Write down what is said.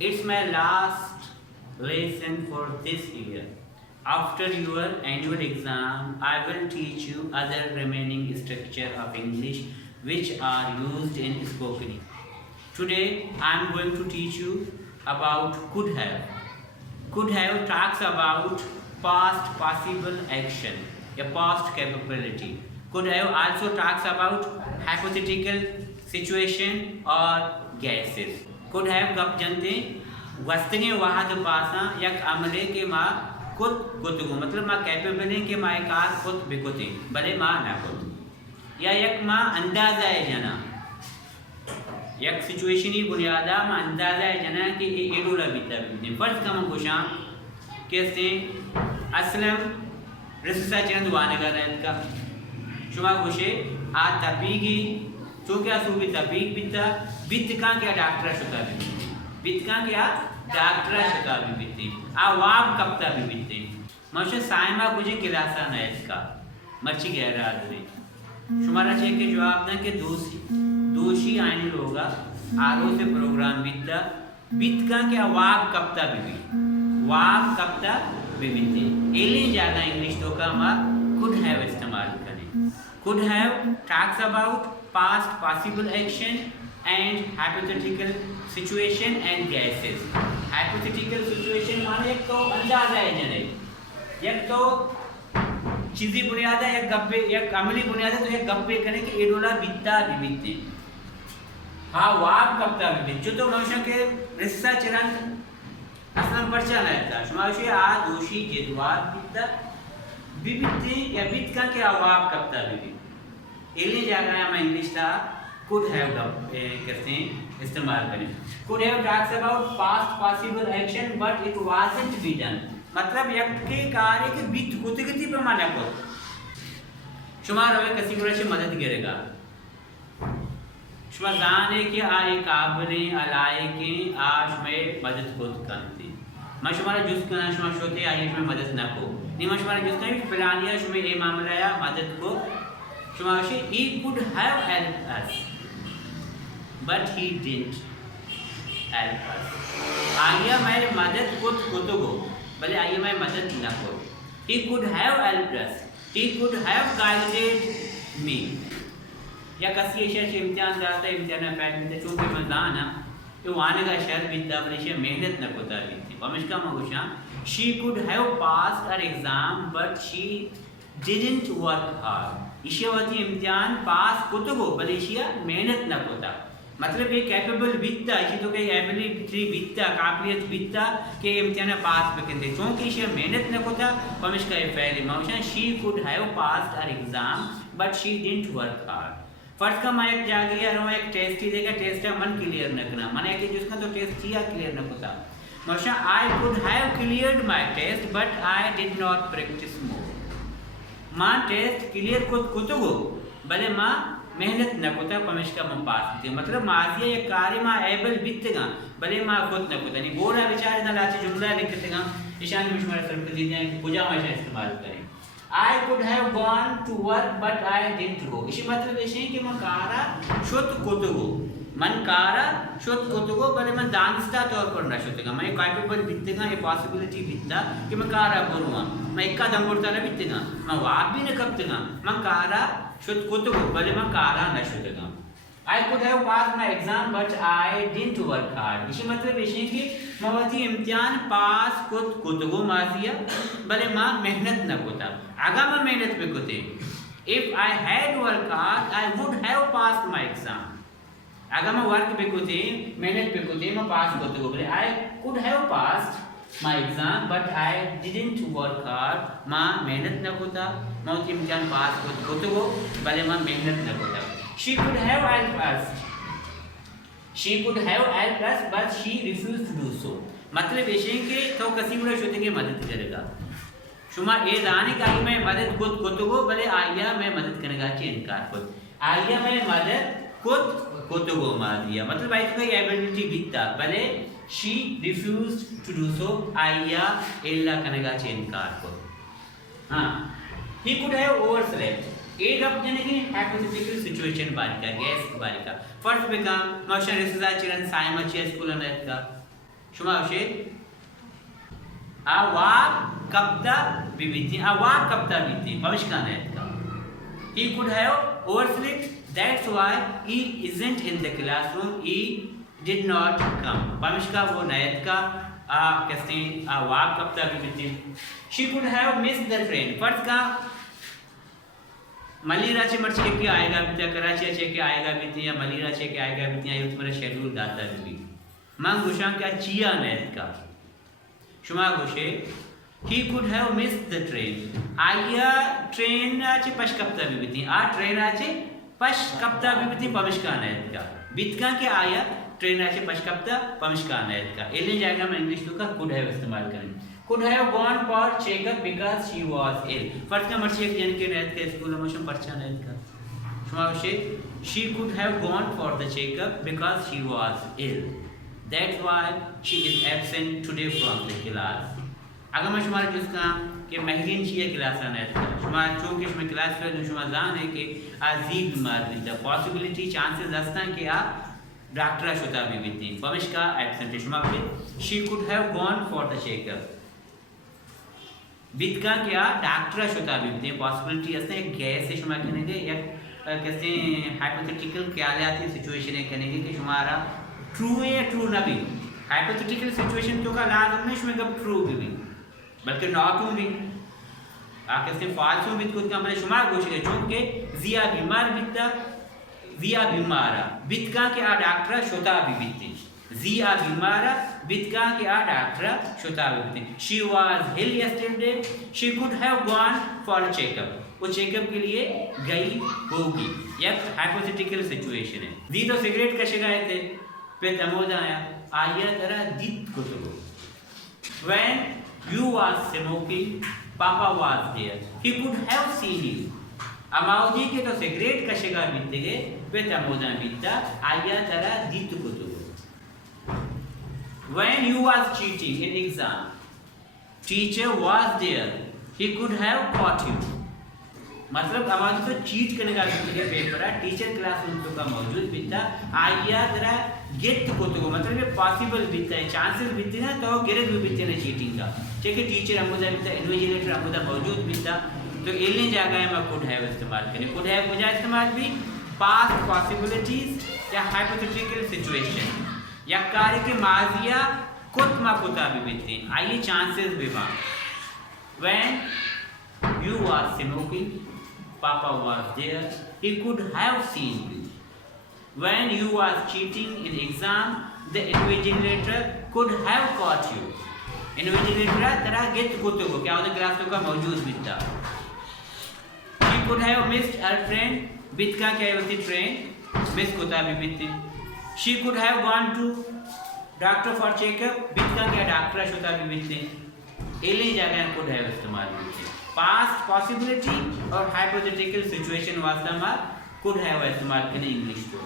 It's my last lesson for this year. After your annual exam, I will teach you other remaining structure of English which are used in spoken. Today, I am going to teach you about could have. Could have talks about past possible action, a past capability. Could have also talks about hypothetical situation or guesses. Could have गप जनते वस्तुएं वाहद पासा यक अमले के माँ कुत कुतगु मतलब माँ कैपेबल के माँ कार कुत बिकुते भले माँ ना कुत या यक माँ अंदाजा है जना यक सिचुएशन ही बुनियादा माँ अंदाजा है जना कि ये एडोला बीता बीते फर्स्ट कम कुशां कैसे असलम रिश्ता चंद वानेगा रहत का शुमा कुशे आ तपीगी चूँकि आसुबी तपीग बीता बीत का क्या डॉक्टर शुका भी बीत का क्या डॉक्टर शुका भी बीते आवाम कप्ता भी बीते मशे साइमा कुछ किलासा न इसका मर्ची गहरा आदमी शुमारा चेक के जवाब दें कि दोषी आने लोगा आरो से प्रोग्राम बीता बीत का क्या वाब कप्ता भी बीते एलियन ज़्यादा इंग्लिश तो का माँ could have इस्तेमाल करें could have talks about past possible action and hypothetical situation and guesses. Hypothetical situation माने एक तो अंदाजा है जने एक तो चीज़ी बुनियाद है एक गप्पे एक अमली बुनियाद है तो एक गप्पे करें कि एडोला बीता भी बीते हाँ वाब कप्ता भी बीते जो तो मनुष्य के रिश्ता चरण असलम पर चला था शुमाशी आ दोषी जिद्वार बीता भी बीते या बीत का क्या वाब कप्ता भी बीते इल्ली जागा है मैं इंग्लिश था could have कहते हैं इस्तेमाल करें could have talks about past possible action but it wasn't be done मतलब यक के कार्य के बीत कुतिगति पे माना को शुमार हमें किसी को से मदद करेगा शुमार जाने के आए काबले अलाए के आज में मदद खुद करती मैं शुमारा जुस करना शुमार शोते आइए में मदद ना को नहीं मैं शुमारा जुस करना फिलानिया शुमार ये मामला या मदद को शुमार से he could have helped us but he didn't help us. आइए मैं मदद खुद को भले आइए मैं मदद न को he could have helped us he could have guided me या कसी ऐसा इम्तिहान दाता इम्तिहान पैड में चूँकि मज़ाना तो वाने का शहर बिंदा बलिशे मेहनत न कोता बीती पमिश्का मगुशा she could have passed her exam but she didn't work hard इशेवती इम्तिहान पास कुतुगो बलिशिया मेहनत न कोता मतलब ये कैपेबल बीतता इसी तो कहीं एबिलिटी बीतता काबिलियत बीतता के इम्तिहान पास बकंदे चूँकि इसे मेहनत न कोता पमिश का ये फैली माउशन she could have passed her exam but she didn't work hard first का मैं एक जागे यार मैं एक टेस्ट ही देगा टेस्ट है मन क्लियर न करना मन है कि जिसका तो टेस्ट किया क्लियर न कोता माउशन I could have cleared my test but I did not practice more माँ टेस्ट क्लियर कुतुगो भले माँ मेहनत न कोता पमिश का माँ पास थी मतलब माजिया ये कार्य माँ एबल बीतेगा भले माँ खुद न कोता नहीं बोला बेचारे ना लाचे जुमला लिखतेगा ईशान मिशमार सरपंच जी ने पूजा में इस्तेमाल करें I could have gone to work but I didn't go इसी मतलब ऐसे कि मैं कारा शुद्ध कुतुगो मन कारा शुद्ध कुतुगो भले मैं दानिस्ता तौर पर न शुद्धगा मैं कैपेबल बीतेगा ये पॉसिबिलिटी बीतता कि मैं कारा करूँगा मैं एक दम बोलता न बीतेगा मैं वाप भी न कपतेगा मैं कारा शुद्ध कुतुगो भले मैं कारा न शुद्धगा I could have passed my exam but I didn't work hard इसी मतलब ऐसे कि मवाती इम्तिहान पास कुतुगो माजिया भले माँ मेहनत न कोता आगा मैं मेहनत पे कोते if I had worked hard I would have passed my exam आगा मैं वर्क पे कोते मेहनत पे कोते मैं पास कोते को बोले I could have passed my exam but I didn't work hard माँ मेहनत न कोता मवाती इम्तिहान पास कोते को भले माँ मेहनत न कोता she could have helped us but she refused to do so मतलब ऐसे कि तो किसी बड़े शुद्ध की मदद करेगा शुमा ये दाने का ही मैं मदद खुद कुतुगो भले आइया मैं मदद करने का ची इनकार खुद आइया मैं मदद खुद कुतुगो मार दिया मतलब आई तो कोई एबिलिटी बीतता भले she refused to do so आइया इल्ला करने का ची इनकार खुद हाँ he could have overslept एक अब जने की hypothetical situation बारी का गैस बारी का फर्स्ट बेका मौशन रिश्तेदार चिरन साइमा ची स्कूल में का शुमा उसे आवाक कब्दा बिबिती आवाक कब्दा बिबिती पविष्का ने का he could have overslept, that's why he isn't in the classroom, he did not come पविष्का वो नयत का कहते हैं आवाक कब्दा बिबिती she could have missed the train फर्ज का मलीरा चे मर्ची के आएगा बिता कराची चे के आएगा बिती या मलीरा चे के आएगा बिती या तुम्हारा शेड्यूल दाता भी मांग गुशां क्या चिया नयत का शुमा गुशे he could have missed the train आया ट्रेन आचे पश कप्ता बिबिती आ ट्रेन आचे पश कप्ता बिबिती पमिष्का नयत का बितका के आया ट्रेन आचे पश कप्ता पमिष्का नयत का एलियन जाएगा मैं इंग्लिश तो का could have इस्तेमाल करें could have gone for checkup because she was ill फर्ज का मर्ची एक जन के नयत का स्कूल में शुम परचा नयत का शुमा गुशे she could have gone for the checkup because she was ill that's why she is absent today from the class अगर मैं शुमार जिसका कि महरीन चाहिए क्लास आना है शुमार चूँकि इसमें क्लास पे जो शुमार जान है कि अजीब बीमार भी था पॉसिबिलिटी चांसेस हस्ता कि आप डॉक्टर शुदा भी थी पविश का एब्सेंट शुमार पे she could have gone for the checkup बित का क्या डॉक्टर शुदा भी थी पॉसिबिलिटी हस्ता एक गैस से शुमार कहने के या कैसे हाइपोथेटिकल क्या आती सिचुएशन है कहने के कि शुमारा ट्रू है या ट्रू ना भी हाइपोथेटिकल सिचुएशन तो का लाजम नहीं शुमार कब ट्रू भी बल्कि नॉट भी आके से फालतू भी खुद का मैंने शुमार कोशिश है चूंकि जिया बीमार बिता जिया बीमारा बितका के आ डॉक्टर शोता भी बिते जिया बीमारा बितका के आ डॉक्टर शोता भी बिते she was hill yesterday she could have gone for a checkup वो चेकअप के लिए गई होगी यह हाइपोथेटिकल सिचुएशन है दी तो सिगरेट का शिकायत है पे तमोद आया तरह दीत को तो when you was smoking papa was there he could have seen you अमाउदी के तो सिगरेट का शिकार बीते गए पे तमोदा बीता आया तरह दीत को तो when you was cheating in exam teacher was there he could have caught you मतलब अमाउदी तो चीट करने का पेपर है टीचर क्लास उनको का मौजूद बीता आया तरह गेट को तो मतलब ये पॉसिबल बीता है चांसेस बीते ना तो गिरद भी बीते ना चीटिंग का ठीक है टीचर अमुदा बीता इन्विजिलेटर अमुदा मौजूद बीता तो एलियन जगह में कुड हैव इस्तेमाल करें कुड हैव को जा इस्तेमाल भी पास्ट पॉसिबिलिटीज या हाइपोथेटिकल सिचुएशन या कार्य के माजिया कुत मा कुता भी बीते आइए चांसेस भी वहाँ when you are smoking papa was there he could have seen you when you was cheating in exam the invigilator could have caught you invigilator तरह गेट को तो क्या होता क्लास का मौजूद बिता he could have missed her train बित का क्या होती ट्रेन मिस कोता भी बिते she could have gone to doctor for checkup बित का क्या डॉक्टर शुदा भी बिते एली जगह could have इस्तेमाल बिते पास्ट पॉसिबिलिटी और हाइपोथेटिकल सिचुएशन वास्ते में could have इस्तेमाल करें इंग्लिश को